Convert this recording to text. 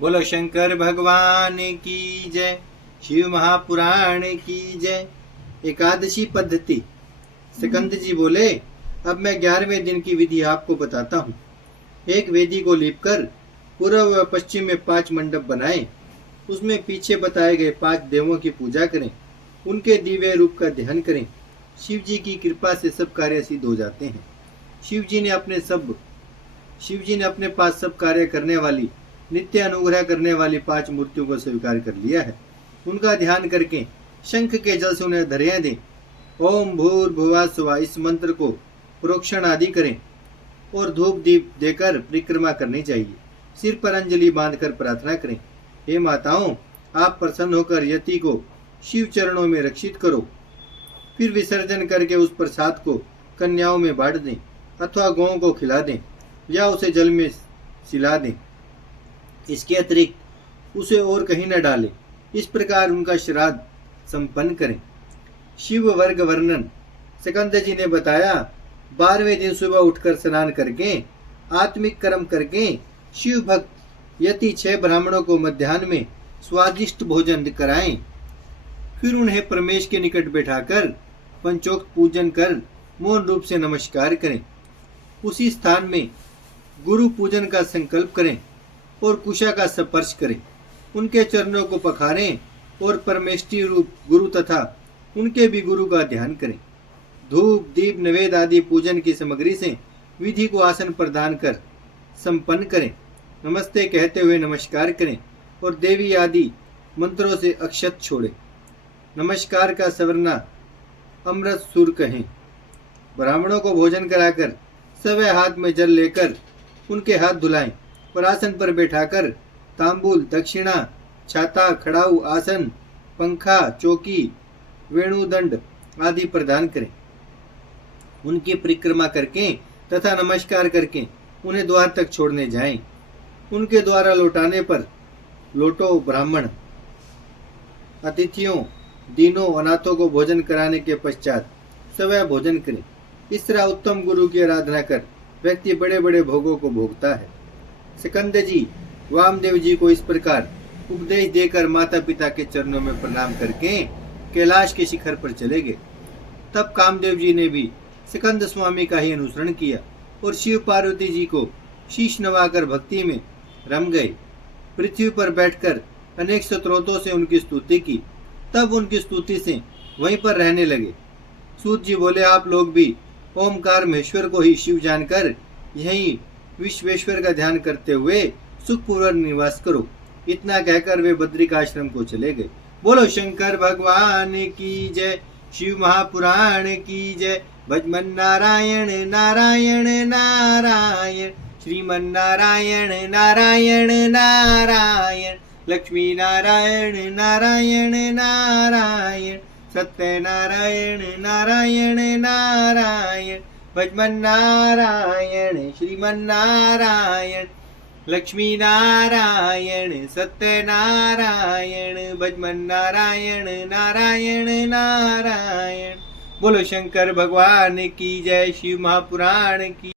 बोलो शंकर भगवान की जय। शिव महापुराण की जय। एकादशी पद्धति। सिकंद जी बोले, अब मैं 11वें दिन की विधि आपको बताता हूँ। एक वेदी को लीपकर पूर्व व पश्चिम में 5 मंडप बनाएं। उसमें पीछे बताए गए 5 देवों की पूजा करें। उनके दिव्य रूप का ध्यान करें। शिव जी की कृपा से सब कार्य सिद्ध हो जाते हैं। शिव जी ने अपने पास सब कार्य करने वाली, नित्य अनुग्रह करने वाली 5 मूर्तियों को स्वीकार कर लिया है। उनका ध्यान करके शंख के जल से उन्हें धैर्य दें। ओम भूर्भुवः स्वः इस मंत्र को प्रोक्षण आदि करें और धूप दीप देकर परिक्रमा करनी चाहिए। सिर पर अंजलि बांधकर प्रार्थना करें, हे माताओं, आप प्रसन्न होकर यति को शिव चरणों में रक्षित करो। फिर विसर्जन करके उस प्रसाद को कन्याओं में बांट दें अथवा गौओं को खिला दें या उसे जल में सिला दें। इसके अतिरिक्त उसे और कहीं न डालें। इस प्रकार उनका श्राद्ध संपन्न करें। शिव वर्ग वर्णन। सिकंद जी ने बताया, 12वें दिन सुबह उठकर स्नान करके आत्मिक कर्म करके शिव भक्त यति 6 ब्राह्मणों को मध्याह्न में स्वादिष्ट भोजन कराएं। फिर उन्हें परमेश के निकट बैठाकर पंचोक्त पूजन कर मौन रूप से नमस्कार करें। उसी स्थान में गुरु पूजन का संकल्प करें और कुशा का स्पर्श करें। उनके चरणों को पखारें और परमेष्टि रूप गुरु तथा उनके भी गुरु का ध्यान करें। धूप दीप नैवेद्य आदि पूजन की सामग्री से विधि को आसन प्रदान कर संपन्न करें। नमस्ते कहते हुए नमस्कार करें और देवी आदि मंत्रों से अक्षत छोड़ें। नमस्कार का सवरना अमृत सुर कहें। ब्राह्मणों को भोजन कराकर सवे हाथ में जल लेकर उनके हाथ धुलाएं और आसन पर बैठाकर तांबूल, दक्षिणा, छाता, खड़ाऊ आसन, पंखा, चौकी, वेणुदंड आदि प्रदान करें। उनकी परिक्रमा करके तथा नमस्कार करके उन्हें द्वार तक छोड़ने जाएं। उनके द्वारा लौटाने पर लोटो ब्राह्मण अतिथियों, दीनों, अनाथों को भोजन कराने के पश्चात सवै भोजन करें। इस तरह उत्तम गुरु की आराधना कर व्यक्ति बड़े बड़े भोगों को भोगता है। सिकंद जी वामदेव जी को इस प्रकार उपदेश देकर माता पिता के चरणों में प्रणाम करके कैलाश के शिखर पर चले गए। तब कामदेव जी ने भी सिकंद स्वामी का ही अनुसरण किया और शिव पार्वती जी को शीश नवाकर भक्ति में रम गए। पृथ्वी पर बैठकर अनेक स्तोत्रों से उनकी स्तुति की। तब उनकी स्तुति से वहीं पर रहने लगे। सूत जी बोले, आप लोग भी ओमकार महेश्वर को ही शिव जानकर यहीं विश्वेश्वर का ध्यान करते हुए सुखपूर्वक निवास करो। इतना कहकर वे बद्रिक आश्रम को चले गए। बोलो शंकर भगवान की जय। शिव महापुराण की जय। भजमन नारायण नारायण नारायण, श्रीमन नारायण नारायण नारायण, लक्ष्मी नारायण नारायण नारायण, सत्यनारायण नारायण नारायण, भजमन नारायण श्रीमन नारायण, लक्ष्मी नारायण सत्यनारायण, भजमन नारायण नारायण नारायण। बोलो शंकर भगवान की जय। शिव महापुराण की